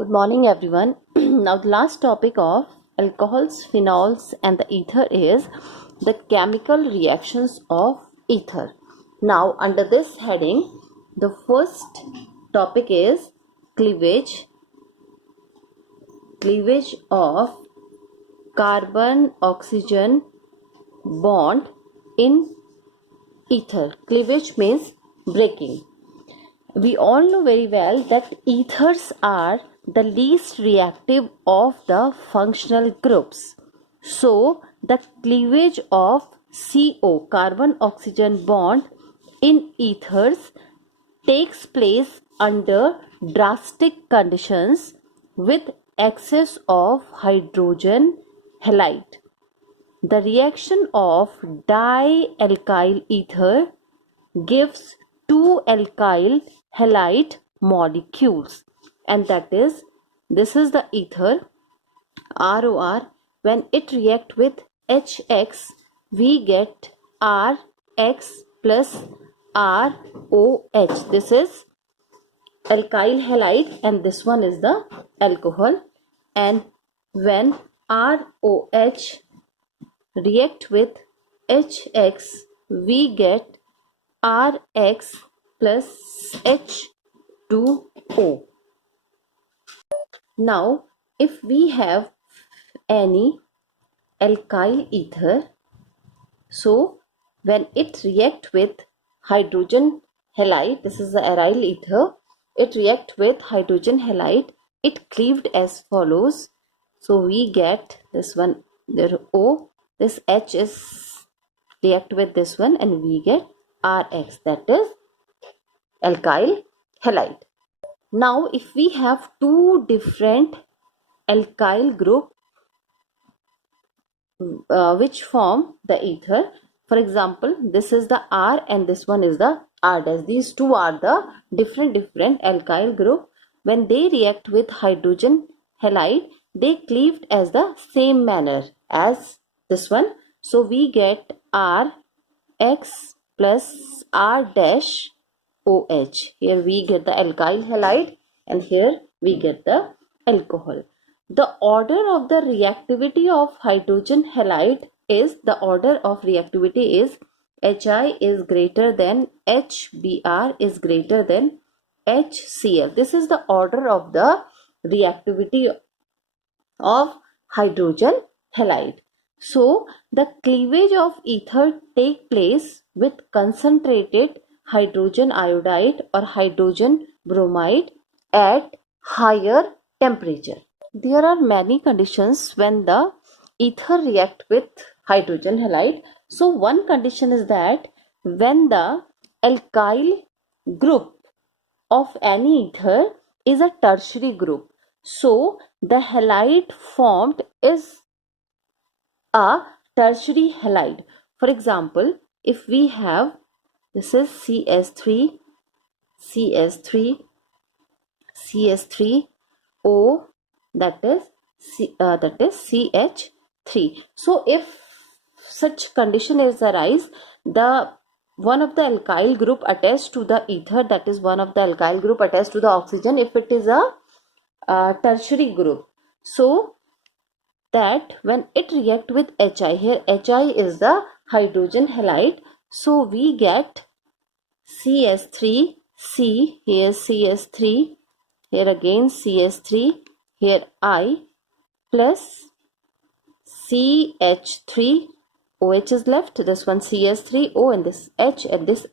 Good morning, everyone. Now, the last topic of alcohols, phenols, and the ether is the chemical reactions of ether. Now, under this heading, the first topic is cleavage of carbon oxygen bond in ether. Cleavage means breaking. We all know very well that ethers are the least reactive of the functional groups. So, the cleavage of CO, carbon oxygen bond, in ethers takes place under drastic conditions with excess of hydrogen halide. The reaction of dialkyl ether gives two alkyl halide molecules, and this is the ether ROR. When it react with HX, we get RX plus ROH. This is alkyl halide and this one is the alcohol. And when ROH react with HX, we get Rx plus H2O. Now, if we have any alkyl ether, so when it react with hydrogen halide, this is the aryl ether, it react with hydrogen halide, it cleaved as follows. So we get this one, there O, this H is react with this one and we get Rx, that is alkyl halide. Now, if we have two different alkyl group which form the ether, for example, this is the R and this one is the R dash. These two are the different alkyl group. When they react with hydrogen halide, they cleaved as the same manner as this one. So we get Rx plus R dash OH. Here we get the alkyl halide and here we get the alcohol. The order of the reactivity of hydrogen halide is HI is greater than HBr is greater than HCl. This is the order of the reactivity of hydrogen halide. So, the cleavage of ether take place with concentrated hydrogen iodide or hydrogen bromide at higher temperature. There are many conditions when the ether react with hydrogen halide. So one condition is that when the alkyl group of any ether is a tertiary group, so the halide formed is a tertiary halide. For example, if we have, this is CS3, O, that is CH3. So if such condition is arise, the one of the alkyl group attached to the ether, that is one of the alkyl group attached to the oxygen, if it is a tertiary group, so that when it react with HI, here HI is the hydrogen halide, so we get CS3C, here CS3, here again CS3, here I plus CH3, OH is left, this one CS3O and this H and this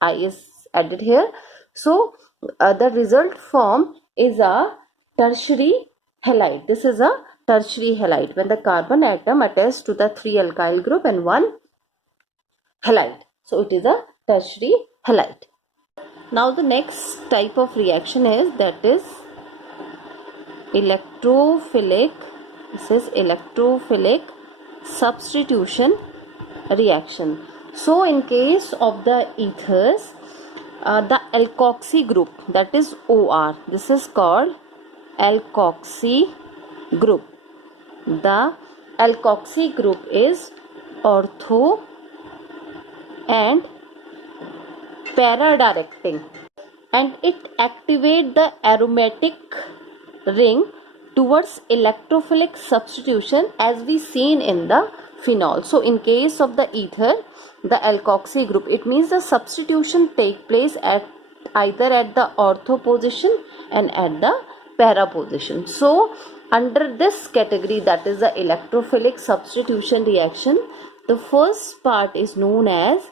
I is added here. So the result form is a tertiary halide. This is a tertiary halide when the carbon atom attached to the three alkyl group and one halide. So it is a tertiary halide. Now the next type of reaction is that is electrophilic. This is electrophilic substitution reaction. So in case of the ethers, the alkoxy group, that is OR, this is called alkoxy group. The alkoxy group is ortho and para directing and it activate the aromatic ring towards electrophilic substitution as we seen in the phenol. So in case of the ether, the alkoxy group, it means the substitution take place at either at the ortho position and at the para position. So under this category, that is the electrophilic substitution reaction, the first part is known as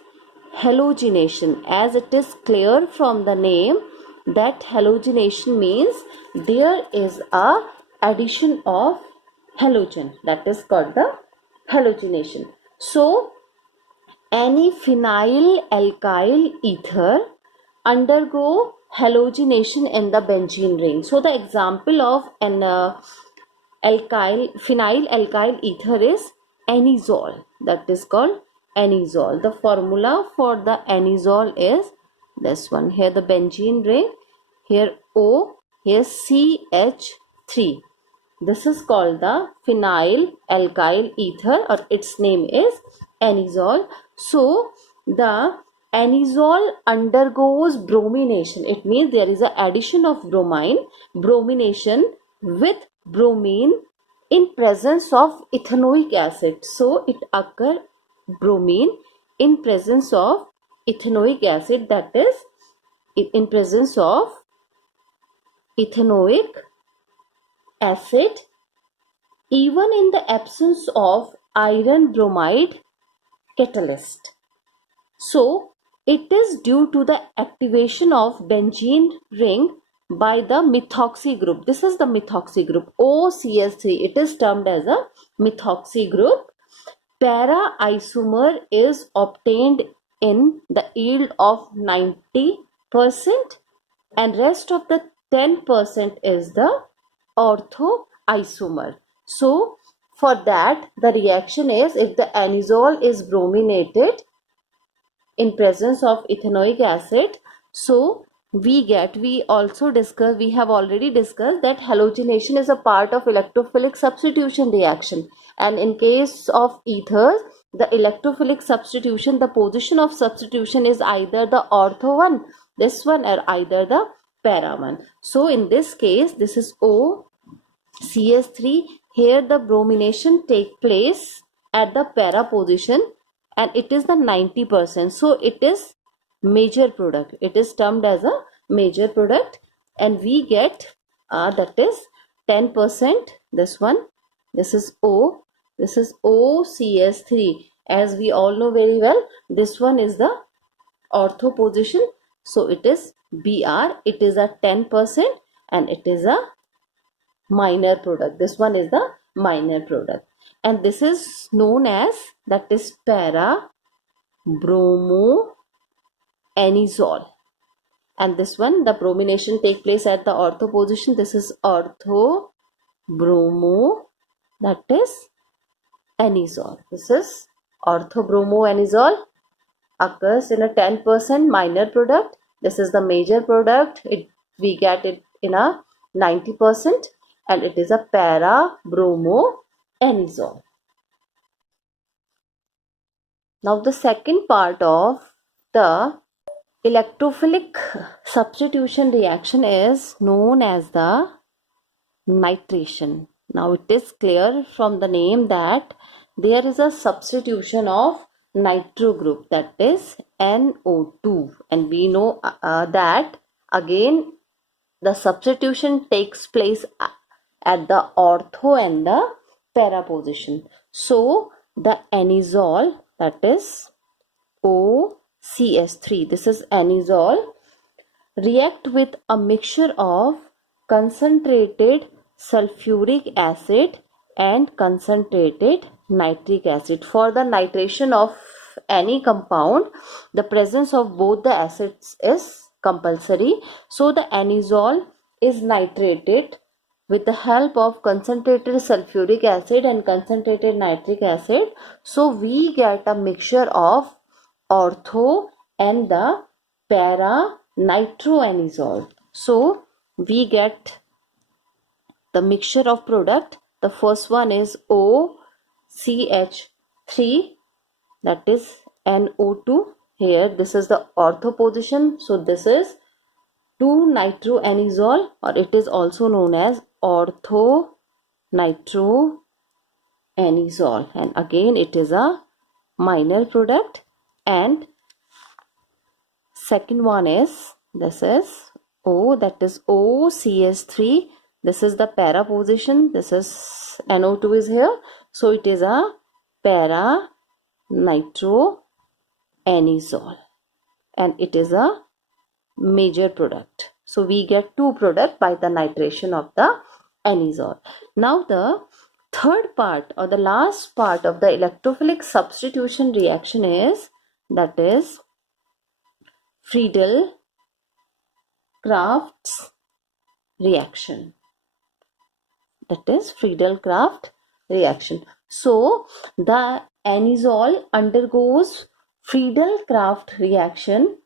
halogenation, as it is clear from the name that halogenation means there is a addition of halogen, that is called the halogenation. So any phenyl alkyl ether undergo halogenation in the benzene ring. So the example of an phenyl alkyl ether is anisole, that is called anisole. The formula for the anisole is this one. Here the benzene ring, here O, here CH3. This is called the phenyl alkyl ether, or its name is anisole. So the anisole undergoes bromination. It means there is an addition of bromine, bromination with bromine in presence of ethanoic acid. So it occurs bromine in presence of ethanoic acid, that is in presence of ethanoic acid, even in the absence of iron bromide catalyst. So it is due to the activation of benzene ring by the methoxy group. This is the methoxy group, OCS3. It is termed as a methoxy group. Para isomer is obtained in the yield of 90%, and rest of the 10% is the ortho isomer. So for that, the reaction is, if the anisole is brominated in presence of ethanoic acid, so we have already discussed that halogenation is a part of electrophilic substitution reaction, and in case of ethers, the electrophilic substitution, the position of substitution is either the ortho one, this one, or either the para one. So in this case, this is OCS3. Here the bromination take place at the para position, and it is the 90%. So it is major product. It is termed as a major product, and we get that is 10%. This one, this is O, this is OCS3. As we all know very well, this one is the ortho position. So it is Br. It is a 10%, and it is a minor product. This one is the minor product, and this is known as, that is para bromo anisole. And this one, the bromination take place at the ortho position. This is ortho bromo, that is anisole. This is ortho bromo anisole, occurs in a 10% minor product. This is the major product. We get it in a 90%, and it is a para bromo anisole. Now the second part of the electrophilic substitution reaction is known as the nitration. Now it is clear from the name that there is a substitution of nitro group, that is NO2, and we know that again the substitution takes place at the ortho and the para position. So the anisole, that is OCS3, this is anisole, react with a mixture of concentrated sulfuric acid and concentrated nitric acid. For the nitration of any compound, the presence of both the acids is compulsory. So the anisole is nitrated with the help of concentrated sulfuric acid and concentrated nitric acid. So we get a mixture of ortho and the para nitroanisole. So we get the mixture of product. The first one is OCH3, that is NO2. Here this is the ortho position. So this is 2-nitroanisole, or it is also known as ortho nitroanisole, and again it is a minor product. And second one is, this is O, that is OCH3. This is the para position. This is NO2 is here, so it is a para nitroanisole, and it is a major product. So we get two products by the nitration of the anisole. Now the third part or the last part of the electrophilic substitution reaction is, that is Friedel-Crafts reaction. That is Friedel-Crafts reaction. So the anisole undergoes Friedel-Crafts reaction,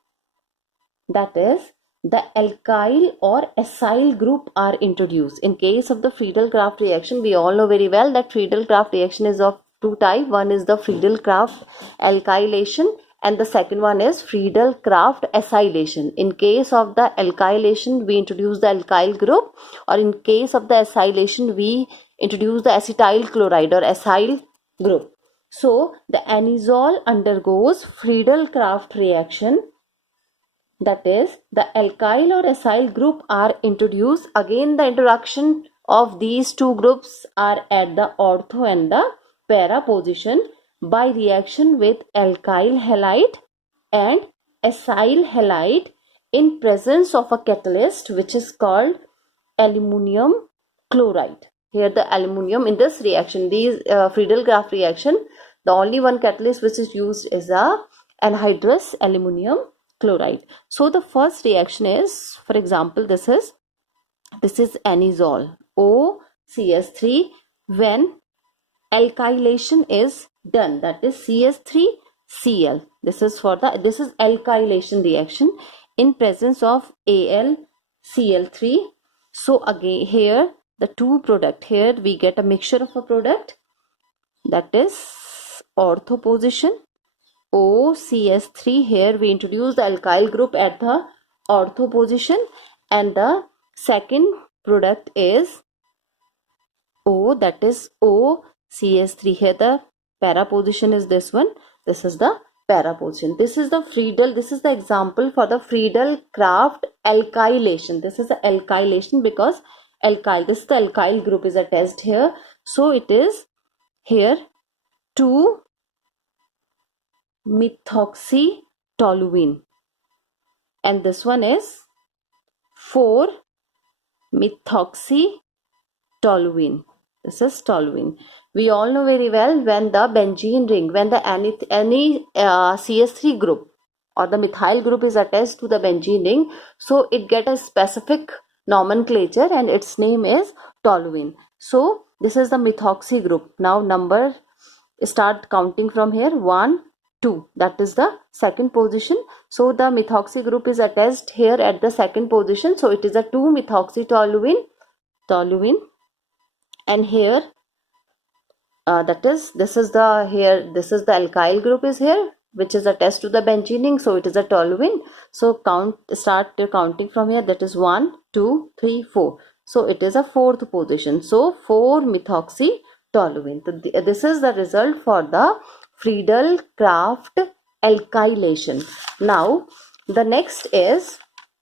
that is the alkyl or acyl group are introduced. In case of the Friedel-Crafts reaction, we all know very well that Friedel-Crafts reaction is of two types. One is the Friedel-Crafts alkylation and the second one is Friedel-Crafts acylation. In case of the alkylation, we introduce the alkyl group, or in case of the acylation, we introduce the acetyl chloride or acyl group. So the anisole undergoes Friedel-Crafts reaction, that is the alkyl or acyl group are introduced. Again the introduction of these two groups are at the ortho and the para position by reaction with alkyl halide and acyl halide in presence of a catalyst which is called aluminum chloride. Here the aluminum in this reaction, these Friedel-Crafts reaction, the only one catalyst which is used is a anhydrous aluminum chloride. So the first reaction is, for example, this is anisole OCH3 when alkylation is done, that is CH3Cl. This is alkylation reaction in presence of AlCl3. So again here the two product, here we get a mixture of a product, that is ortho position OCH3. Here we introduce the alkyl group at the ortho position, and the second product is O, that is OCH3. Here the para position is this one. This is the para position. This is the example for the Friedel-Crafts alkylation. This is the alkylation because alkyl, this is the alkyl group is attached here. So it is here 2-methoxytoluene, and this one is 4-methoxytoluene. This is toluene. We all know very well when the benzene ring, when the any CH3 group or the methyl group is attached to the benzene ring, so it get a specific nomenclature and its name is toluene. So this is the methoxy group. Now number, start counting from here, 1, 2, that is the second position. So the methoxy group is attached here at the second position, so it is a 2-methoxytoluene, and here this is the alkyl group is here which is attached to the benzene ring, so it is a toluene. So start counting from here, that is 1, 2, 3, 4. So it is a fourth position, so 4-methoxytoluene. So this is the result for the Friedel-Crafts alkylation. Now the next is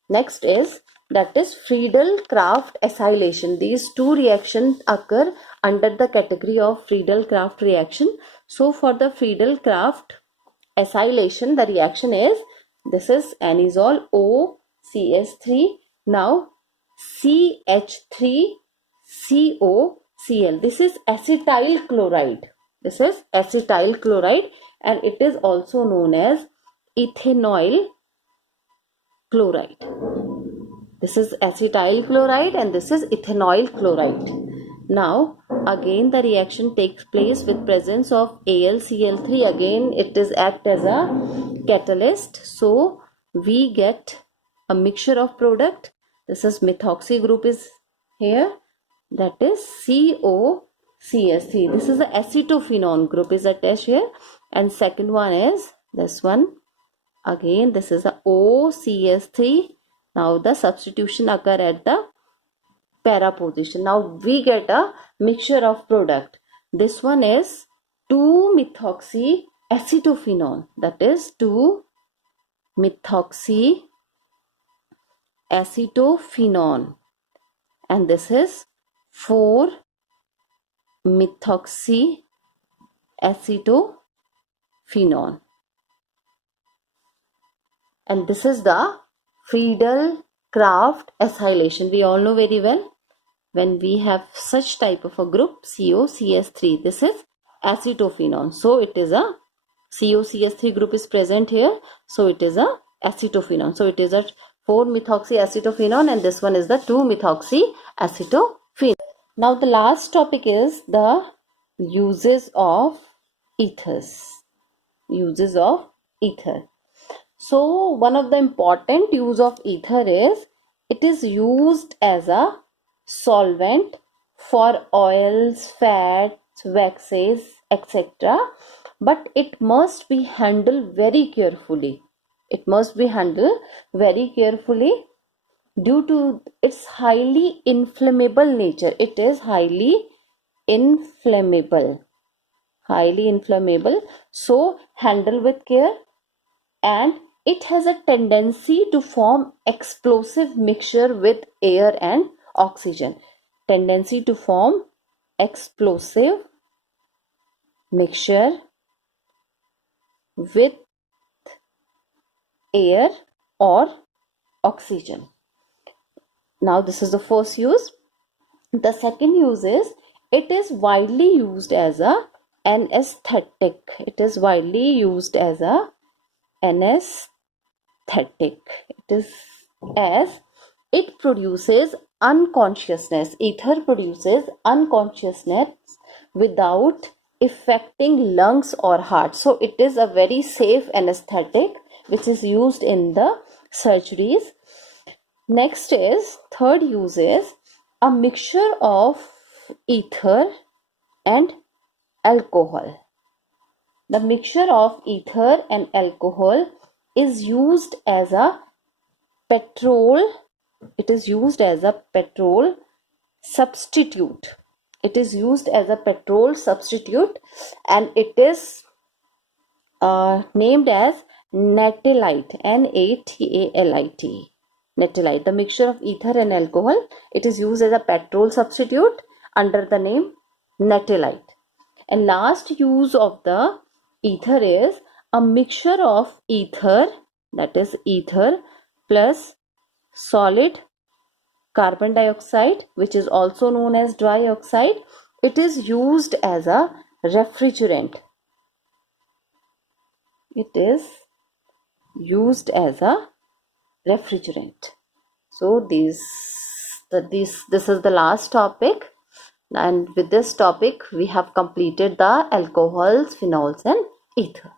that is Friedel-Crafts acylation. These two reactions occur under the category of Friedel-Crafts reaction. So for the Friedel-Crafts acylation, the reaction is, this is anisole OCH3, now CH3COCl. This is acetyl chloride. This is acetyl chloride, and it is also known as ethanoyl chloride. This is acetyl chloride and this is ethanoyl chloride. Now again the reaction takes place with presence of AlCl3. Again it is act as a catalyst, so we get a mixture of product. This is methoxy group is here, that is COCH3. This is the acetophenone group is attached here, and second one is this one. Again this is a OCH3. Now the substitution occur at the para position. Now we get a mixture of product. This one is 2-methoxyacetophenone, that is 2-methoxyacetophenone, and this is 4-methoxyacetophenone, and this is the Friedel-Crafts acylation. We all know very well, when we have such type of a group COCS3, this is acetophenone, so it is a COCS3 group is present here, so it is a acetophenone. So it is a 4-methoxyacetophenone, and this one is the 2-methoxyacetophenone. Now the last topic is the uses of ethers. Uses of ether. So one of the important use of ether is it is used as a solvent for oils, fats, waxes, etc. But it must be handled very carefully. It must be handled very carefully due to its highly inflammable nature. It is highly inflammable. Highly inflammable. So handle with care, and it has a tendency to form explosive mixture with air and oxygen. Tendency to form explosive mixture with air or oxygen. Now this is the first use. The second use is it is widely used as a anesthetic. It is widely used as a anesthetic. It is as it produces unconsciousness. Ether produces unconsciousness without affecting lungs or heart. So it is a very safe anesthetic which is used in the surgeries. Next is, third use is a mixture of ether and alcohol. The mixture of ether and alcohol is used as a petrol. It is used as a petrol substitute. It is used as a petrol substitute, and it is named as natalite. N-A-T-A-L-I-T. Natalite. The mixture of ether and alcohol, it is used as a petrol substitute under the name natalite. And last use of the ether is a mixture of ether, that is ether plus solid carbon dioxide, which is also known as dioxide. It is used as a refrigerant. It is used as a refrigerant. So this is the last topic, and with this topic we have completed the alcohols, phenols and ether.